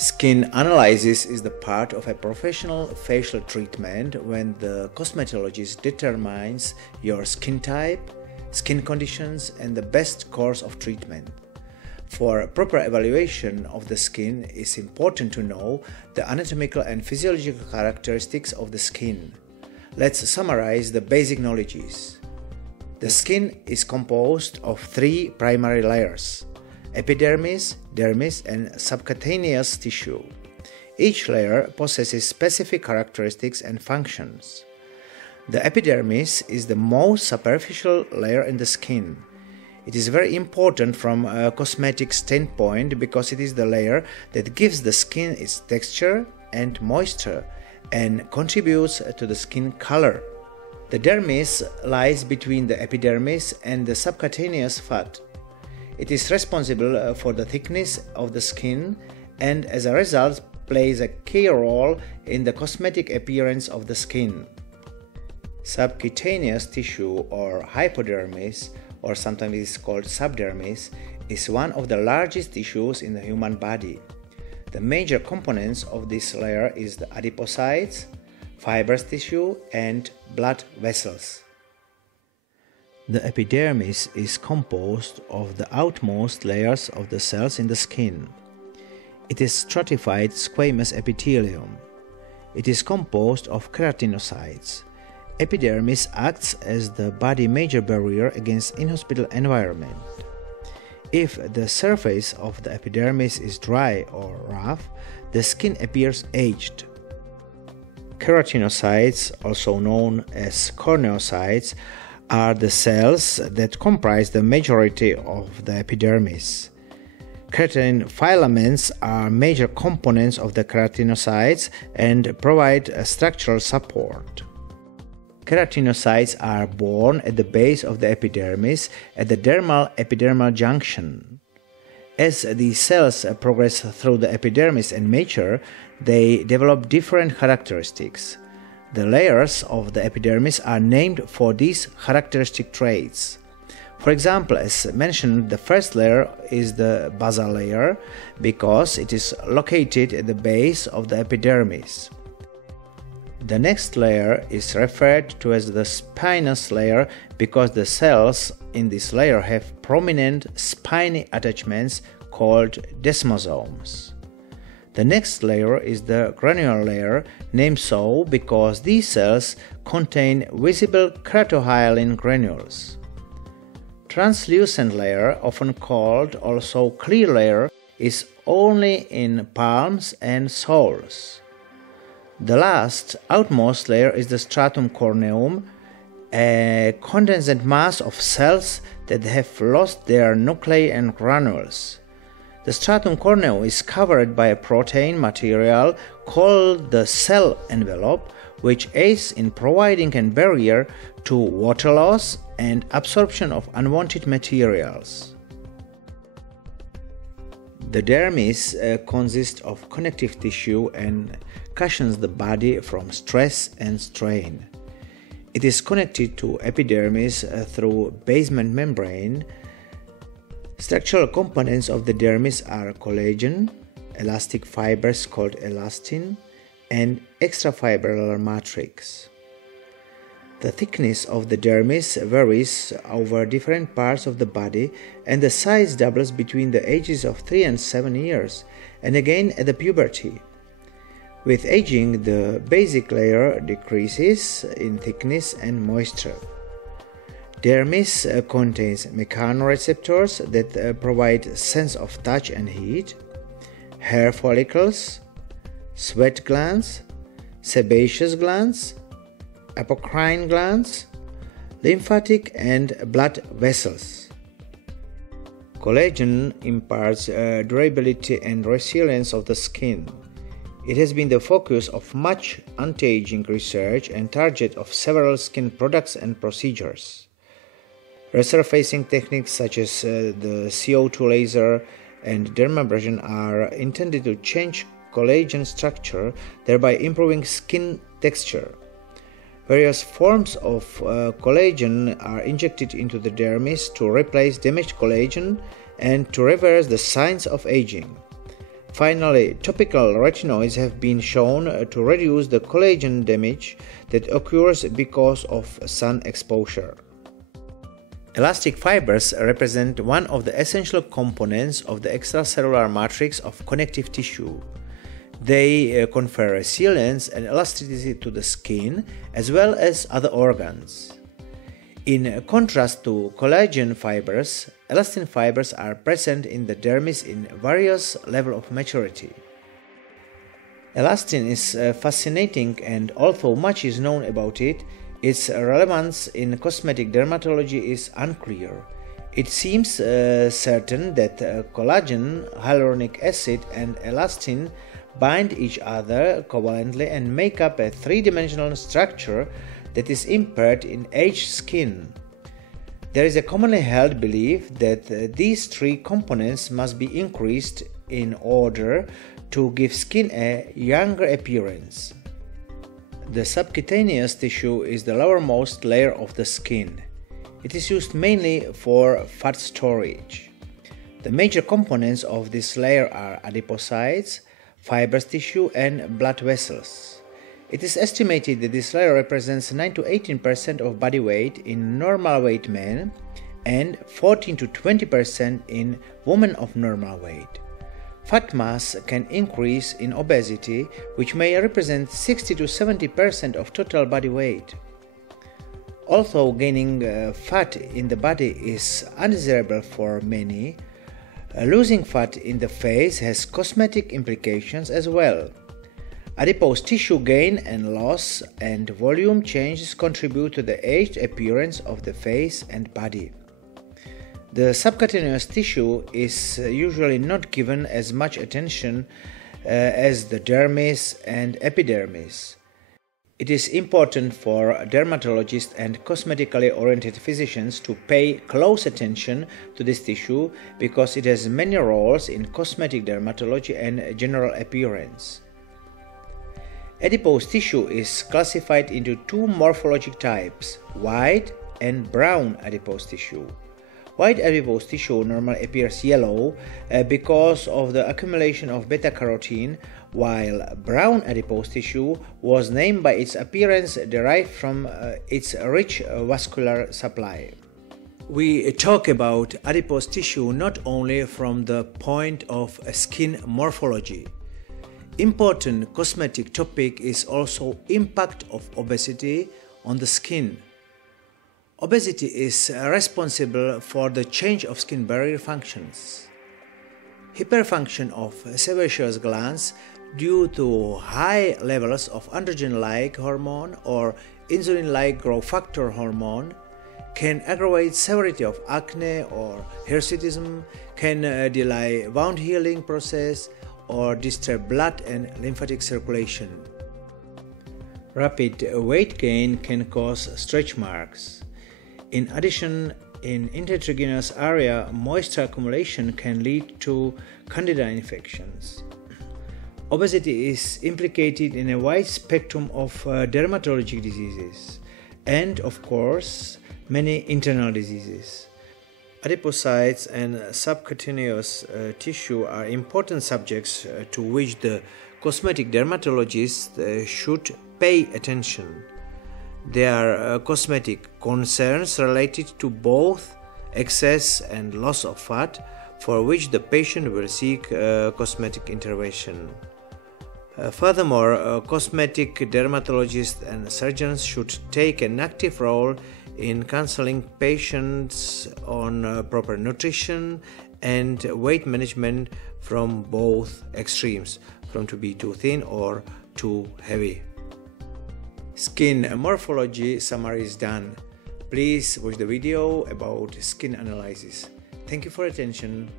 Skin analysis is the part of a professional facial treatment when the cosmetologist determines your skin type, skin conditions, and the best course of treatment. For proper evaluation of the skin, it is important to know the anatomical and physiological characteristics of the skin. Let's summarize the basic knowledges. The skin is composed of three primary layers: epidermis, dermis, and subcutaneous tissue. Each layer possesses specific characteristics and functions. The epidermis is the most superficial layer in the skin. It is very important from a cosmetic standpoint because it is the layer that gives the skin its texture and moisture and contributes to the skin color. The dermis lies between the epidermis and the subcutaneous fat. It is responsible for the thickness of the skin and as a result plays a key role in the cosmetic appearance of the skin. Subcutaneous tissue or hypodermis, or sometimes it is called subdermis, is one of the largest tissues in the human body. The major components of this layer is the adipocytes, fibrous tissue, and blood vessels. The epidermis is composed of the outmost layers of the cells in the skin. It is stratified squamous epithelium. It is composed of keratinocytes. Epidermis acts as the body major barrier against inhospitable environment. If the surface of the epidermis is dry or rough, the skin appears aged. Keratinocytes, also known as corneocytes, are the cells that comprise the majority of the epidermis. Keratin filaments are major components of the keratinocytes and provide a structural support. Keratinocytes are born at the base of the epidermis at the dermal-epidermal junction. As these cells progress through the epidermis and mature, they develop different characteristics. The layers of the epidermis are named for these characteristic traits. For example, as mentioned, the first layer is the basal layer because it is located at the base of the epidermis. The next layer is referred to as the spinous layer because the cells in this layer have prominent spiny attachments called desmosomes. The next layer is the granular layer, named so because these cells contain visible keratohyalin granules. Translucent layer, often called also clear layer, is only in palms and soles. The last, outmost layer is the stratum corneum, a condensed mass of cells that have lost their nuclei and granules. The stratum corneum is covered by a protein material called the cell envelope, which aids in providing a barrier to water loss and absorption of unwanted materials. The dermis consists of connective tissue and cushions the body from stress and strain. It is connected to epidermis through basement membrane. Structural components of the dermis are collagen, elastic fibers called elastin, and extrafibrillar matrix. The thickness of the dermis varies over different parts of the body and the size doubles between the ages of 3 and 7 years and again at the puberty. With aging, the basic layer decreases in thickness and moisture. Dermis contains mechanoreceptors that provide sense of touch and heat, hair follicles, sweat glands, sebaceous glands, apocrine glands, lymphatic and blood vessels. Collagen imparts durability and resilience of the skin. It has been the focus of much anti-aging research and target of several skin products and procedures. Resurfacing techniques such as the CO2 laser and dermabrasion are intended to change collagen structure, thereby improving skin texture. Various forms of collagen are injected into the dermis to replace damaged collagen and to reverse the signs of aging. Finally, topical retinoids have been shown to reduce the collagen damage that occurs because of sun exposure. Elastic fibers represent one of the essential components of the extracellular matrix of connective tissue. They confer resilience and elasticity to the skin as well as other organs. In contrast to collagen fibers, elastin fibers are present in the dermis in various levels of maturity. Elastin is fascinating, and although much is known about it, its relevance in cosmetic dermatology is unclear. It seems certain that collagen, hyaluronic acid, and elastin bind each other covalently and make up a three-dimensional structure that is impaired in aged skin. There is a commonly held belief that these three components must be increased in order to give skin a younger appearance. The subcutaneous tissue is the lowermost layer of the skin. It is used mainly for fat storage. The major components of this layer are adipocytes, fibrous tissue, and blood vessels. It is estimated that this layer represents 9 to 18% of body weight in normal weight men and 14 to 20% in women of normal weight. Fat mass can increase in obesity, which may represent 60 to 70% of total body weight. Although gaining fat in the body is undesirable for many, losing fat in the face has cosmetic implications as well. Adipose tissue gain and loss and volume changes contribute to the aged appearance of the face and body. The subcutaneous tissue is usually not given as much attention as the dermis and epidermis. It is important for dermatologists and cosmetically oriented physicians to pay close attention to this tissue because it has many roles in cosmetic dermatology and general appearance. Adipose tissue is classified into two morphologic types, white and brown adipose tissue. White adipose tissue normally appears yellow because of the accumulation of beta-carotene, while brown adipose tissue was named by its appearance derived from its rich vascular supply. We talk about adipose tissue not only from the point of skin morphology. Important cosmetic topic is also impact of obesity on the skin. Obesity is responsible for the change of skin barrier functions. Hyperfunction of sebaceous glands due to high levels of androgen-like hormone or insulin-like growth factor hormone can aggravate severity of acne or hirsutism, can delay wound healing process, or disturb blood and lymphatic circulation. Rapid weight gain can cause stretch marks. In addition, in intertriginous area, moisture accumulation can lead to candida infections. Obesity is implicated in a wide spectrum of dermatologic diseases and, of course, many internal diseases. Adipocytes and subcutaneous tissue are important subjects to which the cosmetic dermatologist should pay attention. They are cosmetic concerns related to both excess and loss of fat, for which the patient will seek cosmetic intervention. Furthermore, cosmetic dermatologists and surgeons should take an active role in counseling patients on proper nutrition and weight management from both extremes, from to be too thin or too heavy. Skin morphology summary is done. Please watch the video about skin analysis. Thank you for attention.